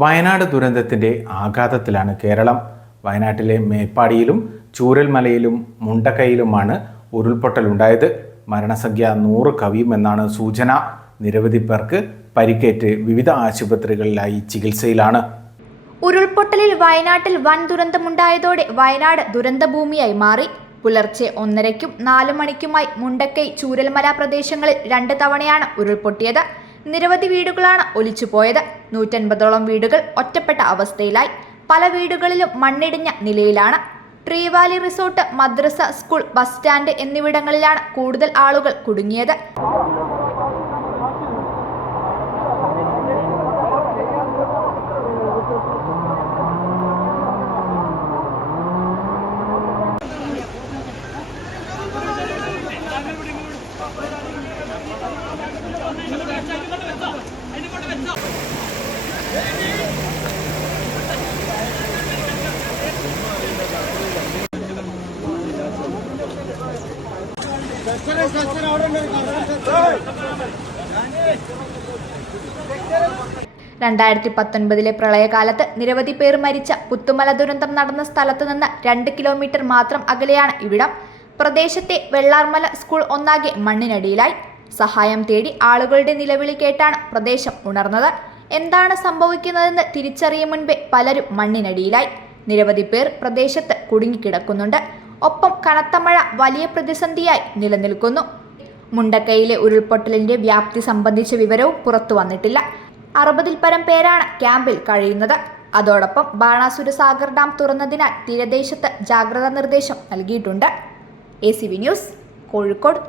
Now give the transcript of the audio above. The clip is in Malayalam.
വയനാട് ദുരന്തത്തിന്റെ ആഘാതത്തിലാണ് കേരളം. വയനാട്ടിലെ മേപ്പാടിയിലും ചൂരൽമലയിലും മുണ്ടക്കയിലുമാണ് ഉരുൾപൊട്ടലുണ്ടായത്. മരണസംഖ്യ നൂറ് കവിയുമെന്നാണ് സൂചന. നിരവധി പേർക്ക് പരിക്കേറ്റ് വിവിധ ആശുപത്രികളിലായി ചികിത്സയിലാണ്. ഉരുൾപൊട്ടലിൽ വയനാട്ടിൽ വൻ ദുരന്തമുണ്ടായതോടെ വയനാട് ദുരന്തഭൂമിയായി മാറി. പുലർച്ചെ ഒന്നരയ്ക്കും നാലു മണിക്കുമായി മുണ്ടക്കൈ ചൂരൽമല പ്രദേശങ്ങളിൽ രണ്ട് തവണയാണ് ഉരുൾപൊട്ടിയത്. നിരവധി വീടുകളാണ് ഒലിച്ചുപോയത് നൂറ്റൻപതോളം വീടുകൾ ഒറ്റപ്പെട്ട അവസ്ഥയിലായി. പല വീടുകളിലും മണ്ണിടിഞ്ഞ നിലയിലാണ്. ട്രീവാലി റിസോർട്ട് മദ്രസ സ്കൂൾ ബസ് സ്റ്റാൻഡ് എന്നിവിടങ്ങളിലാണ് കൂടുതൽ ആളുകൾ കുടുങ്ങിയത്. രണ്ടായിരത്തി പത്തൊൻപതിലെ പ്രളയകാലത്ത് നിരവധി പേർ മരിച്ച പുത്തുമല ദുരന്തം നടന്ന സ്ഥലത്തു നിന്ന് രണ്ട് കിലോമീറ്റർ മാത്രം അകലെയാണ് ഇവിടം. പ്രദേശത്തെ വെള്ളാർമല സ്കൂൾ ഒന്നാകെ മണ്ണിനടിയിലായി. സഹായം തേടി ആളുകളുടെ നിലവിളി കേട്ടാണ് പ്രദേശം ഉണർന്നത്. എന്താണ് സംഭവിക്കുന്നതെന്ന് തിരിച്ചറിയും മുൻപേ പലരും മണ്ണിനടിയിലായി. നിരവധി പേർ പ്രദേശത്ത് കുടുങ്ങിക്കിടക്കുന്നുണ്ട്. ഒപ്പം കനത്ത മഴ വലിയ പ്രതിസന്ധിയായി നിലനിൽക്കുന്നു. മുണ്ടക്കൈയിലെ ഉരുൾപൊട്ടലിന്റെ വ്യാപ്തി സംബന്ധിച്ച വിവരവും പുറത്തു വന്നിട്ടില്ല. അറുപതിൽ പരം പേരാണ് ക്യാമ്പിൽ കഴിയുന്നത്. അതോടൊപ്പം ബാണാസുര സാഗർ ഡാം തുറന്നതിനാൽ തീരദേശത്ത് ജാഗ്രതാ നിർദ്ദേശം നൽകിയിട്ടുണ്ട്. A news Kozhikode.